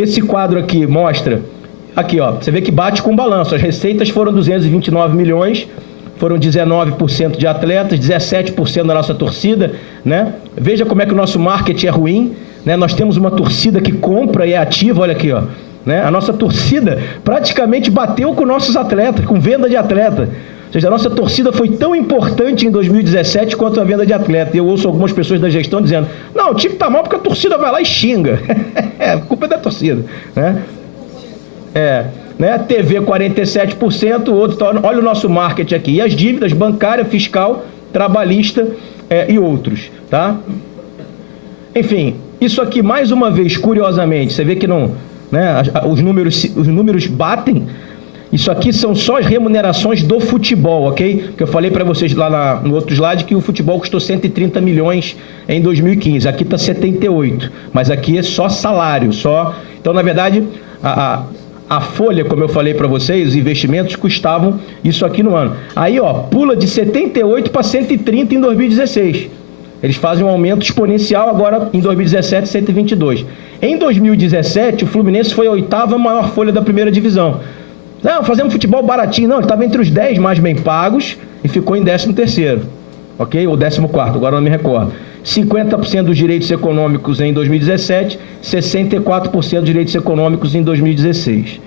Esse quadro aqui mostra, aqui ó, você vê que bate com balanço, as receitas foram 229 milhões, foram 19% de atletas, 17% da nossa torcida, né? Veja como é que o nosso marketing é ruim, né? Nós temos uma torcida que compra e é ativa, olha aqui, ó, né? A nossa torcida praticamente bateu com nossos atletas, com venda de atleta. Ou seja, a nossa torcida foi tão importante em 2017 quanto a venda de atleta. E eu ouço algumas pessoas da gestão dizendo, não, o time tá mal porque a torcida vai lá e xinga. É, a culpa é da torcida, né? Né? TV 47%, outro, olha o nosso marketing aqui. E as dívidas bancária, fiscal, trabalhista e outros, tá? Enfim, isso aqui mais uma vez, curiosamente, você vê que não, né, os números batem. Isso aqui são só as remunerações do futebol, ok? Que eu falei para vocês lá no outro slide que o futebol custou 130 milhões em 2015. Aqui está 78, mas aqui é só salário, só. Então, na verdade, a folha, como eu falei para vocês, os investimentos custavam isso aqui no ano. Aí, ó, pula de 78 para 130 em 2016. Eles fazem um aumento exponencial agora em 2017, 122. Em 2017, o Fluminense foi a 8ª maior folha da primeira divisão. Não, fazemos futebol baratinho. Não, ele estava entre os 10 mais bem pagos e ficou em 13º, ok? Ou 14º, agora não me recordo. 50% dos direitos econômicos em 2017, 64% dos direitos econômicos em 2016.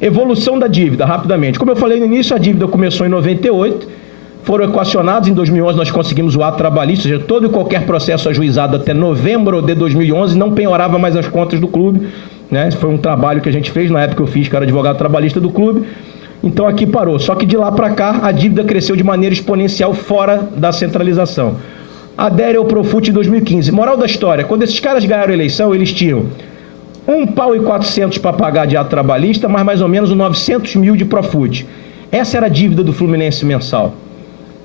Evolução da dívida, rapidamente. Como eu falei no início, a dívida começou em 98, foram equacionados, em 2011 nós conseguimos o ato trabalhista, ou seja, todo e qualquer processo ajuizado até novembro de 2011 não penhorava mais as contas do clube, né? Foi um trabalho que a gente fez, na época eu fiz, que era advogado trabalhista do clube, então aqui parou. Só que de lá para cá, a dívida cresceu de maneira exponencial fora da centralização. Adere ao Profut em 2015. Moral da história, quando esses caras ganharam a eleição, eles tinham R$1.400 para pagar de ato trabalhista, mas mais ou menos 900 mil de Profut. Essa era a dívida do Fluminense mensal.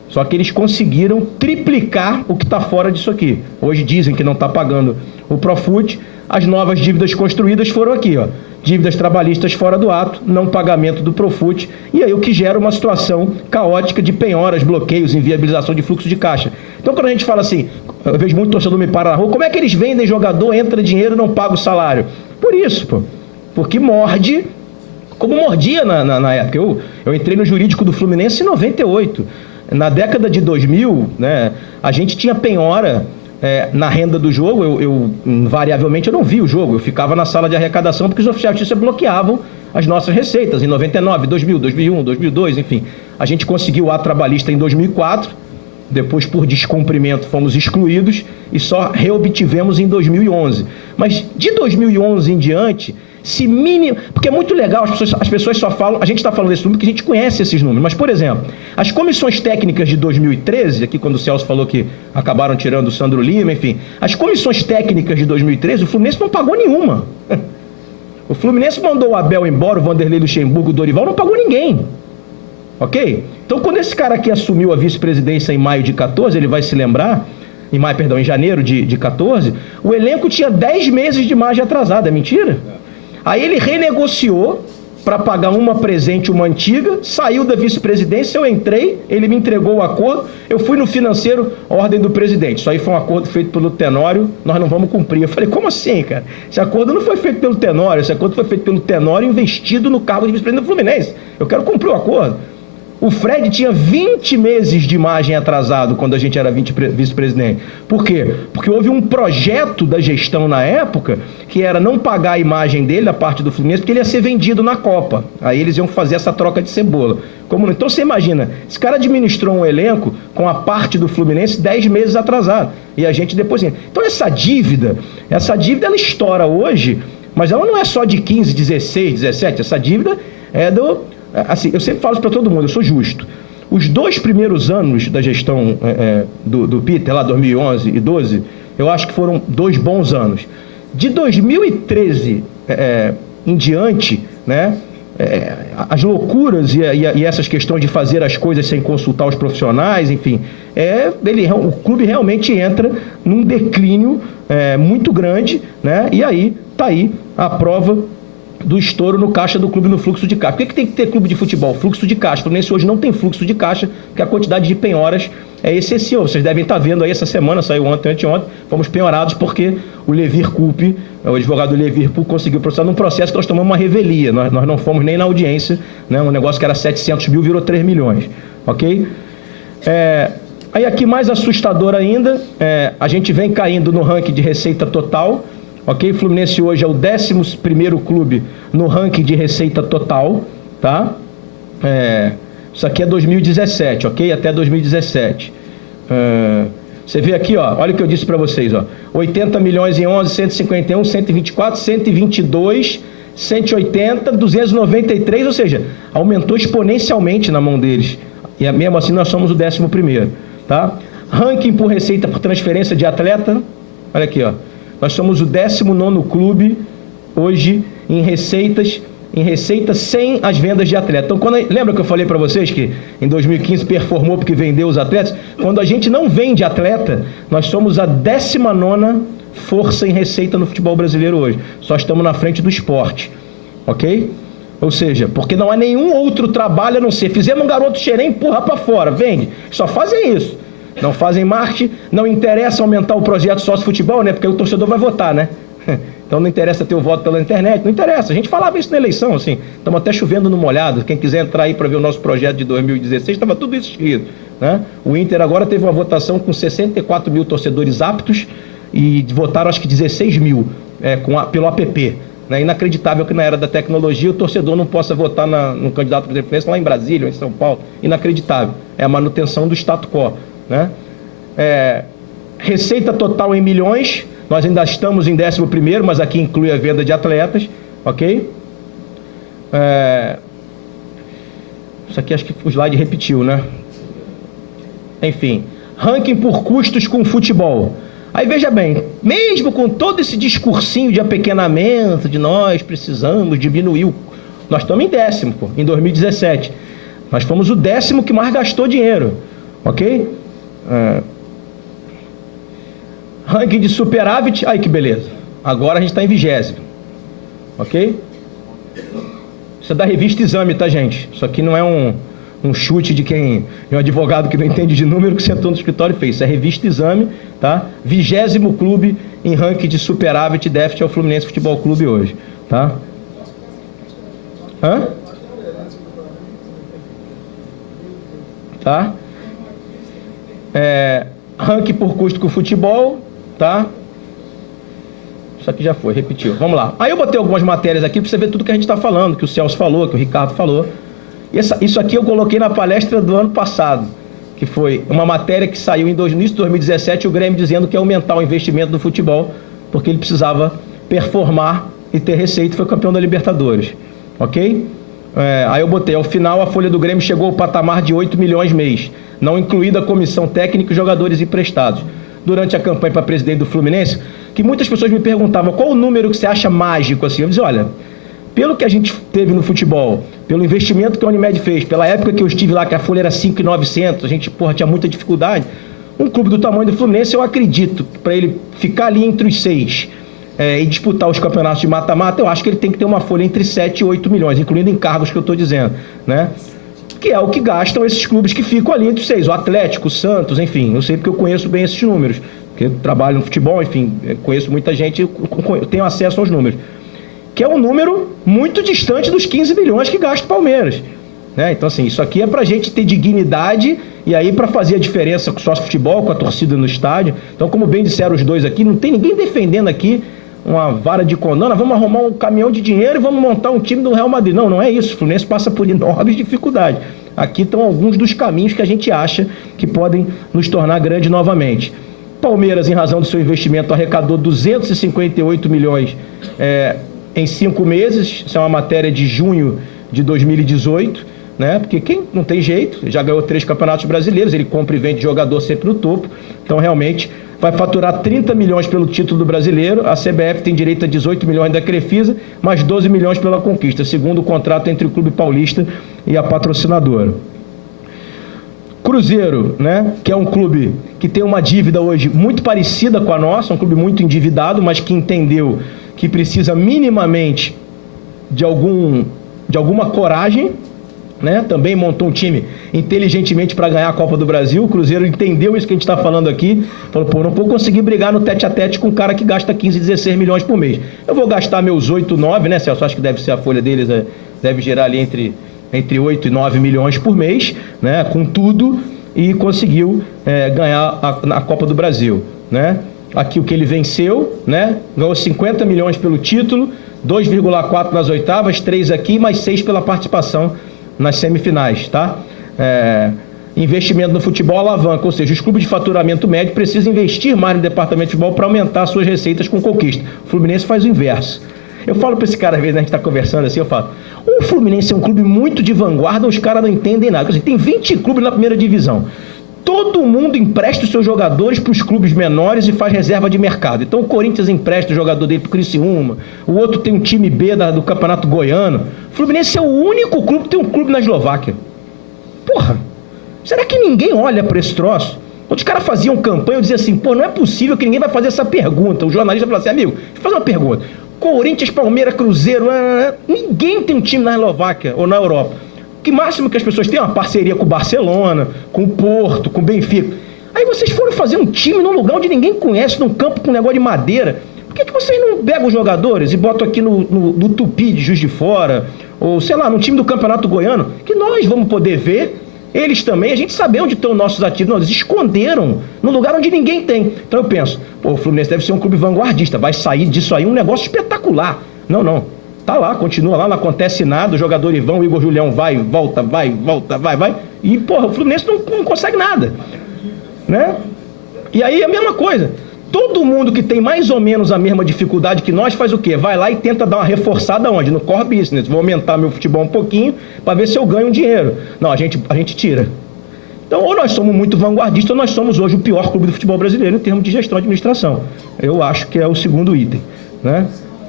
Só que eles conseguiram triplicar o que está fora disso aqui. Hoje dizem que não está pagando o Profut. As novas dívidas construídas foram aqui, ó. Dívidas trabalhistas fora do ato, não pagamento do Profut, e aí o que gera uma situação caótica de penhoras, bloqueios, inviabilização de fluxo de caixa. Então quando a gente fala assim, eu vejo muito torcedor me parar na rua, como é que eles vendem jogador, entra dinheiro e não paga o salário? Por isso, pô. Porque morde, como mordia na época. Eu entrei no jurídico do Fluminense em 98. Na década de 2000, né, a gente tinha penhora na renda do jogo. Invariavelmente eu não vi o jogo, eu ficava na sala de arrecadação porque os oficiais de justiça bloqueavam as nossas receitas em 99, 2000, 2001, 2002, enfim. A gente conseguiu o ato trabalhista em 2004, depois por descumprimento fomos excluídos e só reobtivemos em 2011. Mas de 2011 em diante, porque é muito legal, as pessoas só falam, a gente está falando desse número porque a gente conhece esses números, mas, por exemplo, as comissões técnicas de 2013, aqui quando o Celso falou que acabaram tirando o Sandro Lima, enfim, as comissões técnicas de 2013, o Fluminense não pagou nenhuma. O Fluminense mandou o Abel embora, o Vanderlei Luxemburgo, o Dorival, não pagou ninguém. Ok? Então, quando esse cara aqui assumiu a vice-presidência em maio de 14, ele vai se lembrar, em janeiro de 14, o elenco tinha 10 meses de margem atrasada, é mentira? Aí ele renegociou para pagar uma presente, uma antiga, saiu da vice-presidência, eu entrei, ele me entregou o acordo, eu fui no financeiro, ordem do presidente. Isso aí foi um acordo feito pelo Tenório, nós não vamos cumprir. Eu falei, como assim, cara? Esse acordo não foi feito pelo Tenório, esse acordo foi feito pelo Tenório investido no cargo de vice-presidente do Fluminense. Eu quero cumprir o acordo. O Fred tinha 20 meses de margem atrasado quando a gente era vice-presidente. Por quê? Porque houve um projeto da gestão na época que era não pagar a imagem dele, da parte do Fluminense, porque ele ia ser vendido na Copa. Aí eles iam fazer essa troca de cebola. Então você imagina, esse cara administrou um elenco com a parte do Fluminense 10 meses atrasado. E a gente depois... Então essa dívida ela estoura hoje, mas ela não é só de 15, 16, 17. Essa dívida é do... Assim, eu sempre falo isso para todo mundo, eu sou justo. Os 2 primeiros anos da gestão do Peter, lá 2011 e 12, eu acho que foram 2 bons anos. De 2013 em diante, né, as loucuras e essas questões de fazer as coisas sem consultar os profissionais, enfim, o clube realmente entra num declínio muito grande, né, e aí está aí a prova do estouro no caixa do clube, no fluxo de caixa. Por que tem que ter clube de futebol? Fluxo de caixa. O Fluminense hoje não tem fluxo de caixa, porque a quantidade de penhoras é excessiva. Vocês devem estar vendo aí essa semana, saiu ontem, anteontem, fomos penhorados porque o Levir Coupe, o advogado Levir Coupe, conseguiu processar num processo que nós tomamos uma revelia. Nós não fomos nem na audiência, né? Um negócio que era 700 mil virou 3 milhões. Ok? Aí aqui mais assustador ainda, a gente vem caindo no ranking de receita total. Ok? O Fluminense hoje é o 11º clube no ranking de receita total, tá? Isso aqui é 2017, ok? Até 2017. Você vê aqui, ó, olha o que eu disse para vocês, ó. 80 milhões em 11, 151, 124, 122, 180, 293, ou seja, aumentou exponencialmente na mão deles. E mesmo assim nós somos o 11º, tá? Ranking por receita por transferência de atleta, olha aqui, ó. Nós somos o 19º clube hoje em receitas sem as vendas de atleta. Então, lembra que eu falei para vocês que em 2015 performou porque vendeu os atletas? Quando a gente não vende atleta, nós somos a 19ª força em receita no futebol brasileiro hoje. Só estamos na frente do esporte, ok? Ou seja, porque não há nenhum outro trabalho a não ser, fizemos um garoto xerém, empurra para fora, vende. Só fazem isso. Não fazem marketing, não interessa aumentar o projeto sócio-futebol, né? Porque o torcedor vai votar, né? Então não interessa ter o voto pela internet, não interessa. A gente falava isso na eleição, assim. Estamos até chovendo no molhado. Quem quiser entrar aí para ver o nosso projeto de 2016, estava tudo isso escrito, né? O Inter agora teve uma votação com 64 mil torcedores aptos e votaram acho que 16 mil pelo app. Né? Inacreditável que na era da tecnologia o torcedor não possa votar no candidato presidencial lá em Brasília ou em São Paulo. Inacreditável. É a manutenção do status quo. Né? Receita total em milhões, nós ainda estamos em 11º, mas aqui inclui a venda de atletas, ok? Isso aqui acho que o slide repetiu, né? Enfim, ranking por custos com futebol. Aí veja bem, mesmo com todo esse discursinho de apequenamento, de nós precisamos diminuir, nós estamos em 10º, pô, em 2017. Nós fomos o 10º que mais gastou dinheiro, ok? Ranking de superávit, aí que beleza. Agora a gente está em 20º, ok? Isso é da revista Exame, tá, gente? Isso aqui não é um chute de um advogado que não entende de número que sentou no escritório e fez. Isso é revista Exame, tá? 20º clube em ranking de superávit e déficit é o Fluminense Futebol Clube hoje, tá? Tá? Ranking por custo com futebol, tá? Isso aqui já foi, repetiu. Vamos lá. Aí eu botei algumas matérias aqui para você ver tudo que a gente está falando, que o Celso falou, que o Ricardo falou. Isso aqui eu coloquei na palestra do ano passado, que foi uma matéria que saiu no início de 2017, o Grêmio dizendo que ia aumentar o investimento no futebol, porque ele precisava performar e ter receita, foi campeão da Libertadores. Ok? Aí eu botei, ao final a folha do Grêmio chegou ao patamar de 8 milhões mês, não incluída a comissão técnica e jogadores emprestados. Durante a campanha para presidente do Fluminense, que muitas pessoas me perguntavam, qual o número que você acha mágico assim? Eu disse, olha, pelo que a gente teve no futebol, pelo investimento que a Unimed fez, pela época que eu estive lá, que a folha era 5.900, a gente, tinha muita dificuldade, um clube do tamanho do Fluminense, eu acredito, para ele ficar ali entre os 6 e disputar os campeonatos de mata-mata, eu acho que ele tem que ter uma folha entre 7 e 8 milhões, incluindo encargos que eu estou dizendo, né? Que é o que gastam esses clubes que ficam ali entre os 6, o Atlético, o Santos, enfim, eu sei porque eu conheço bem esses números, porque eu trabalho no futebol, enfim, conheço muita gente, eu tenho acesso aos números, que é um número muito distante dos 15 milhões que gasta o Palmeiras, né? Então assim, isso aqui é pra gente ter dignidade e aí para fazer a diferença com o sócio futebol, com a torcida no estádio. Então, como bem disseram os dois aqui, não tem ninguém defendendo aqui uma vara de condão, vamos arrumar um caminhão de dinheiro e vamos montar um time do Real Madrid. Não, não é isso. O Fluminense passa por enormes dificuldades. Aqui estão alguns dos caminhos que a gente acha que podem nos tornar grande novamente. Palmeiras, em razão do seu investimento, arrecadou 258 milhões em 5 meses. Isso é uma matéria de junho de 2018, né? Porque quem não tem jeito, já ganhou 3 campeonatos brasileiros, ele compra e vende jogador sempre no topo. Então, realmente, vai faturar 30 milhões pelo título do brasileiro, a CBF tem direito a 18 milhões da Crefisa, mais 12 milhões pela conquista, segundo o contrato entre o Clube Paulista e a patrocinadora. Cruzeiro, né, que é um clube que tem uma dívida hoje muito parecida com a nossa, um clube muito endividado, mas que entendeu que precisa minimamente de alguma coragem, né? Também montou um time inteligentemente para ganhar a Copa do Brasil. O Cruzeiro entendeu isso que a gente está falando aqui. Falou, pô, não vou conseguir brigar no tete-a-tete com um cara que gasta 15, 16 milhões por mês. Eu vou gastar meus 8, 9, né, Celso? Acho que deve ser a folha deles, deve gerar ali entre 8 e 9 milhões por mês, né? Com tudo, e conseguiu ganhar a Copa do Brasil, né? Aqui o que ele venceu, né? Ganhou 50 milhões pelo título, 2,4 nas oitavas, 3 aqui, mais 6 pela participação nas semifinais, tá? Investimento no futebol alavanca, ou seja, os clubes de faturamento médio precisam investir mais no departamento de futebol para aumentar suas receitas com conquista. O Fluminense faz o inverso. Eu falo para esse cara, às vezes, a gente está conversando assim, eu falo, o Fluminense é um clube muito de vanguarda, os caras não entendem nada. Quer dizer, tem 20 clubes na primeira divisão. Todo mundo empresta os seus jogadores para os clubes menores e faz reserva de mercado. Então o Corinthians empresta o jogador dele para o Criciúma, o outro tem um time B do Campeonato Goiano. O Fluminense é o único clube que tem um clube na Eslováquia. Porra, será que ninguém olha para esse troço? Quando os caras faziam campanha, eu dizia assim, pô, não é possível que ninguém vai fazer essa pergunta. O jornalista falou assim, amigo, deixa eu fazer uma pergunta. Corinthians, Palmeiras, Cruzeiro, ninguém tem um time na Eslováquia ou na Europa. Que máximo que as pessoas têm uma parceria com o Barcelona, com o Porto, com o Benfica. Aí vocês foram fazer um time num lugar onde ninguém conhece, num campo com um negócio de madeira. Por que vocês não pegam os jogadores e botam aqui no Tupi de Juiz de Fora, ou sei lá, no time do Campeonato Goiano, que nós vamos poder ver, eles também, a gente sabe onde estão nossos ativos. Não, eles esconderam num lugar onde ninguém tem. Então eu penso, pô, o Fluminense deve ser um clube vanguardista, vai sair disso aí um negócio espetacular. Não. Tá lá, continua lá, não acontece nada, o jogador Ivan, o Igor Julião vai, volta, vai, e, porra, o Fluminense não consegue nada, né? E aí é a mesma coisa, todo mundo que tem mais ou menos a mesma dificuldade que nós faz o quê? Vai lá e tenta dar uma reforçada onde? No core business, vou aumentar meu futebol um pouquinho para ver se eu ganho um dinheiro. Não, a gente tira. Então, ou nós somos muito vanguardistas, ou nós somos hoje o pior clube do futebol brasileiro em termos de gestão e administração. Eu acho que é o segundo item, né?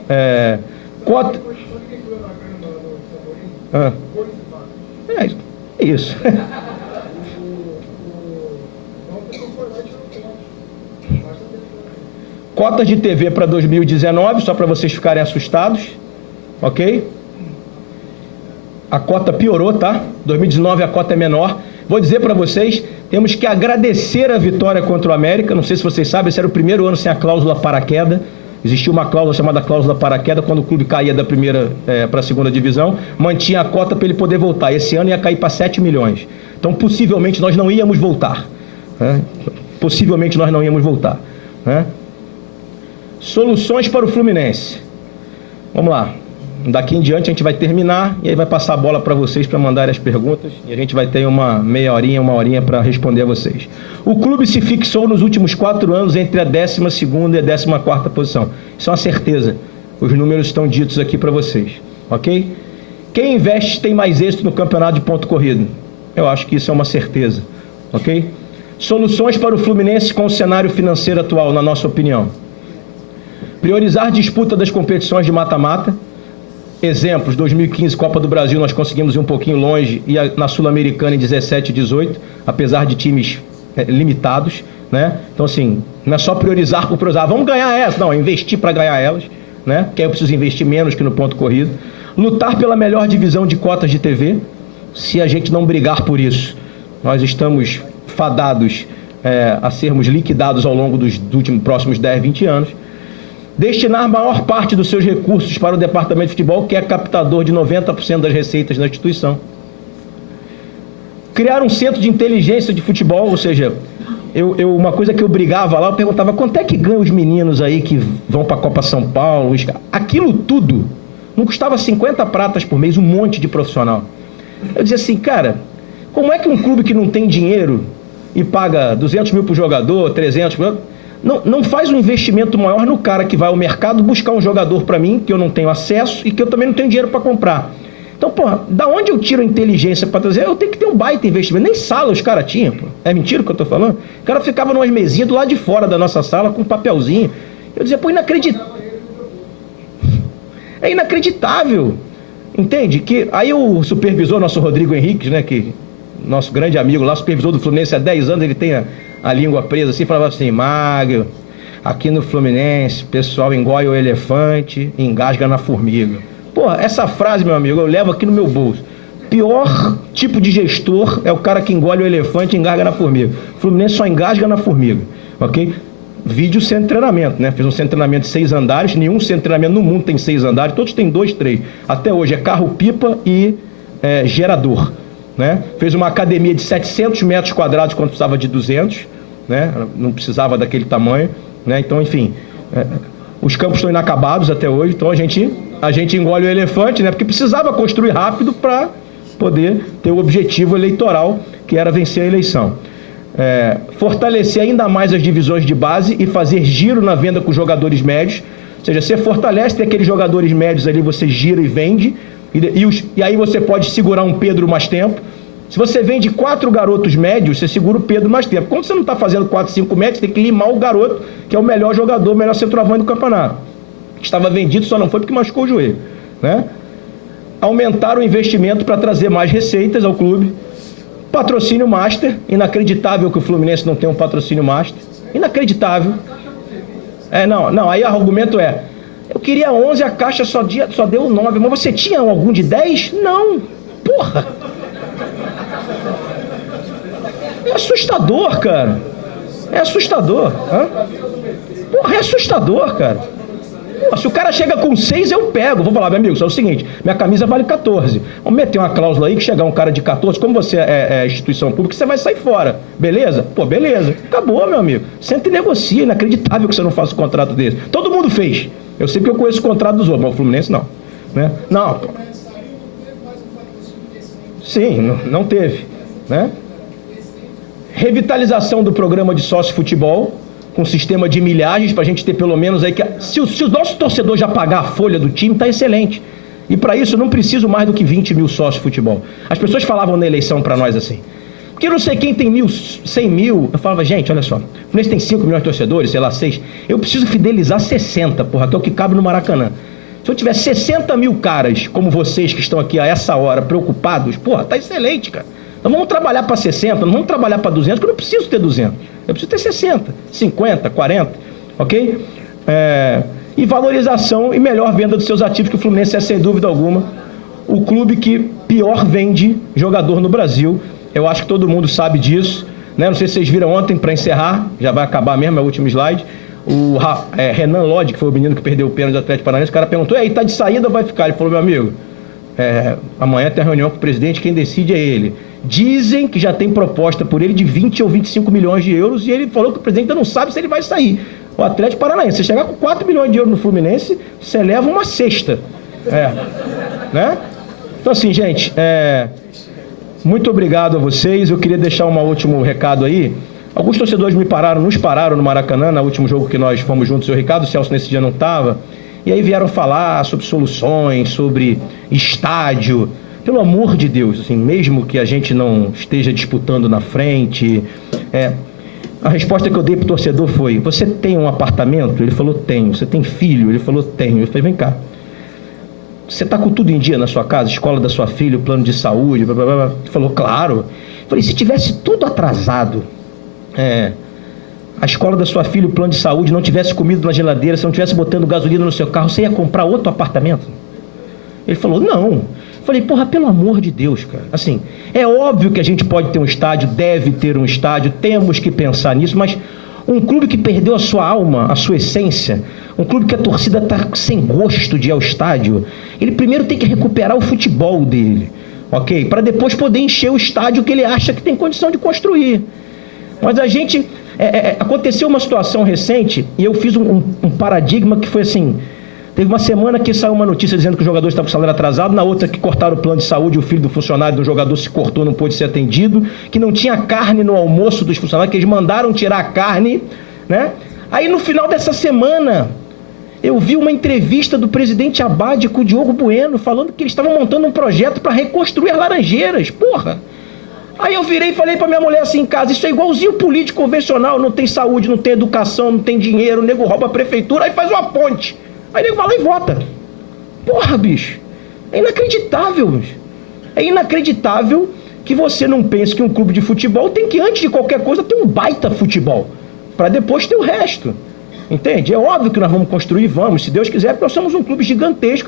É isso. Cotas de TV para 2019, só para vocês ficarem assustados, ok? A cota piorou, tá? 2019 a cota é menor. Vou dizer para vocês, temos que agradecer a vitória contra o América. Não sei se vocês sabem, esse era o primeiro ano sem a cláusula paraquedas. Existia uma cláusula chamada cláusula paraquedas, quando o clube caía da primeira para a segunda divisão, mantinha a cota para ele poder voltar. Esse ano ia cair para 7 milhões. Então, possivelmente, nós não íamos voltar. Né? Possivelmente, nós não íamos voltar. Né? Soluções para o Fluminense. Vamos lá. Daqui em diante, a gente vai terminar e aí vai passar a bola para vocês para mandarem as perguntas e a gente vai ter uma meia horinha, uma horinha para responder a vocês. O clube se fixou nos últimos 4 anos entre a 12ª e a 14ª posição. Isso é uma certeza. Os números estão ditos aqui para vocês. Ok? Quem investe tem mais êxito no campeonato de ponto corrido. Eu acho que isso é uma certeza. Ok? Soluções para o Fluminense com o cenário financeiro atual, na nossa opinião. Priorizar disputa das competições de mata-mata. Exemplos, 2015, Copa do Brasil, nós conseguimos ir um pouquinho longe, e na Sul-Americana em 17 e 18, apesar de times limitados, né? Então, assim, não é só priorizar por priorizar, vamos ganhar essa, não, é investir para ganhar elas, né? Porque aí eu preciso investir menos que no ponto corrido. Lutar pela melhor divisão de cotas de TV, se a gente não brigar por isso, nós estamos fadados a sermos liquidados ao longo dos próximos 10, 20 anos. Destinar a maior parte dos seus recursos para o departamento de futebol, que é captador de 90% das receitas da instituição. Criar um centro de inteligência de futebol, ou seja, uma coisa que eu brigava lá, eu perguntava, quanto é que ganham os meninos aí que vão para a Copa São Paulo? Aquilo tudo não custava 50 pratas por mês, um monte de profissional. Eu dizia assim, cara, como é que um clube que não tem dinheiro e paga 200 mil por jogador, 300 mil... Não faz um investimento maior no cara que vai ao mercado buscar um jogador para mim, que eu não tenho acesso e que eu também não tenho dinheiro para comprar. Então, porra, da onde eu tiro a inteligência para trazer? Eu tenho que ter um baita investimento. Nem sala os caras tinham, pô. É mentira o que eu tô falando? O cara ficava numas mesinhas do lado de fora da nossa sala com um papelzinho. Eu dizia, pô, inacreditável. É inacreditável. Entende? Que aí o supervisor, nosso Rodrigo Henrique, né, que nosso grande amigo lá, supervisor do Fluminense há 10 anos, ele tem a língua presa assim, falava assim, Magro, aqui no Fluminense, pessoal engole o elefante e engasga na formiga. Porra, essa frase, meu amigo, eu levo aqui no meu bolso. Pior tipo de gestor é o cara que engole o elefante e engasga na formiga. O Fluminense só engasga na formiga, ok? Vídeo centro de treinamento, né? Fez um centro de treinamento de 6 andares, nenhum centro de treinamento no mundo tem 6 andares, todos têm 2, 3. Até hoje é carro-pipa e gerador, né? Fez uma academia de 700 metros quadrados quando precisava de 200, né? Não precisava daquele tamanho, né? Então, enfim, os campos estão inacabados até hoje, então a gente engole o elefante, né? Porque precisava construir rápido para poder ter o objetivo eleitoral, que era vencer a eleição. Fortalecer ainda mais as divisões de base e fazer giro na venda com jogadores médios, ou seja, você fortalece, tem aqueles jogadores médios ali, você gira e vende, e aí você pode segurar um Pedro mais tempo. Se você vende 4 garotos médios, você segura o Pedro mais tempo. Quando você não está fazendo 4, 5 médios, você tem que limar o garoto, que é o melhor jogador, o melhor centroavante do campeonato. Estava vendido, só não foi porque machucou o joelho, né? Aumentar o investimento para trazer mais receitas ao clube. Patrocínio Master, inacreditável que o Fluminense não tenha um patrocínio Master, inacreditável. Não, aí o argumento eu queria 11, a Caixa só deu 9, mas você tinha algum de 10? Não, porra. É assustador, cara, é assustador, porra, é assustador, cara. Se o cara chega com 6, eu pego. Vou falar, meu amigo, só é o seguinte, minha camisa vale 14. Vamos meter uma cláusula aí que chegar um cara de 14, como você é instituição pública, você vai sair fora. Beleza? Pô, beleza. Acabou, meu amigo. Senta e negocia. Inacreditável que você não faça um contrato desse. Todo mundo fez. Eu sei que eu conheço o contrato dos outros, mas o Fluminense não. Né? Não. Sim, não teve. Né? Revitalização do programa de sócio futebol, com sistema de milhagens, para a gente ter pelo menos aí... Se o nosso torcedor já pagar a folha do time, está excelente. E para isso eu não preciso mais do que 20 mil sócios de futebol. As pessoas falavam na eleição para nós assim, porque eu não sei quem tem 1.000, 100 mil. Eu falava, gente, olha só, o Fluminense tem 5 milhões de torcedores, sei lá, 6. Eu preciso fidelizar 60, porra, que é o que cabe no Maracanã. Se eu tiver 60 mil caras, como vocês que estão aqui a essa hora, preocupados, porra, tá excelente, cara. Então vamos trabalhar para 60, não vamos trabalhar para 200, porque eu não preciso ter 200. Eu preciso ter 60, 50, 40, ok? E valorização e melhor venda dos seus ativos, que o Fluminense é, sem dúvida alguma, o clube que pior vende jogador no Brasil. Eu acho que todo mundo sabe disso, né? Não sei se vocês viram ontem, para encerrar, já vai acabar mesmo, é o último slide. O Renan Lodge, que foi o menino que perdeu o pênalti do Atlético Paranaense, o cara perguntou, e aí, tá de saída ou vai ficar? Ele falou, meu amigo, amanhã tem a reunião com o presidente, quem decide é ele. Dizem que já tem proposta por ele de 20 ou 25 milhões de euros e ele falou que o presidente ainda não sabe se ele vai sair. O Atlético Paranaense, você chegar com 4 milhões de euros no Fluminense, você leva uma cesta. Né? Então assim, gente, muito obrigado a vocês. Eu queria deixar um último recado aí. Alguns torcedores nos pararam no Maracanã, no último jogo que nós fomos juntos, o Ricardo, o Celso nesse dia não estava, e aí vieram falar sobre soluções, sobre estádio. Pelo amor de Deus, assim, mesmo que a gente não esteja disputando na frente, a resposta que eu dei pro torcedor foi, você tem um apartamento? Ele falou, tenho. Você tem filho? Ele falou, tenho. Eu falei, vem cá, você tá com tudo em dia na sua casa? Escola da sua filha, o plano de saúde, blá, blá, blá. Ele falou, claro. Eu falei, se tivesse tudo atrasado, a escola da sua filha, o plano de saúde, não tivesse comida na geladeira, se não tivesse botando gasolina no seu carro, você ia comprar outro apartamento? Ele falou, não. Eu falei, porra, pelo amor de Deus, cara. Assim, é óbvio que a gente pode ter um estádio, deve ter um estádio, temos que pensar nisso, mas um clube que perdeu a sua alma, a sua essência, um clube que a torcida está sem gosto de ir ao estádio, ele primeiro tem que recuperar o futebol dele, ok? Para depois poder encher o estádio que ele acha que tem condição de construir. Mas a gente... aconteceu uma situação recente e eu fiz um paradigma que foi assim... Teve uma semana que saiu uma notícia dizendo que o jogador estava com salário atrasado, na outra que cortaram o plano de saúde, o filho do funcionário do jogador se cortou, não pôde ser atendido, que não tinha carne no almoço dos funcionários, que eles mandaram tirar a carne, né? Aí no final dessa semana, eu vi uma entrevista do presidente Abad com o Diogo Bueno, falando que eles estavam montando um projeto para reconstruir as Laranjeiras, porra! Aí eu virei e falei pra minha mulher assim em casa, isso é igualzinho político convencional, não tem saúde, não tem educação, não tem dinheiro, o nego rouba a prefeitura, aí faz uma ponte. Aí ele vai lá e vota. Porra, bicho. É inacreditável, bicho. É inacreditável que você não pense que um clube de futebol tem que, antes de qualquer coisa, ter um baita futebol. Para depois ter o resto. Entende? É óbvio que nós vamos construir, vamos, se Deus quiser, porque nós somos um clube gigantesco.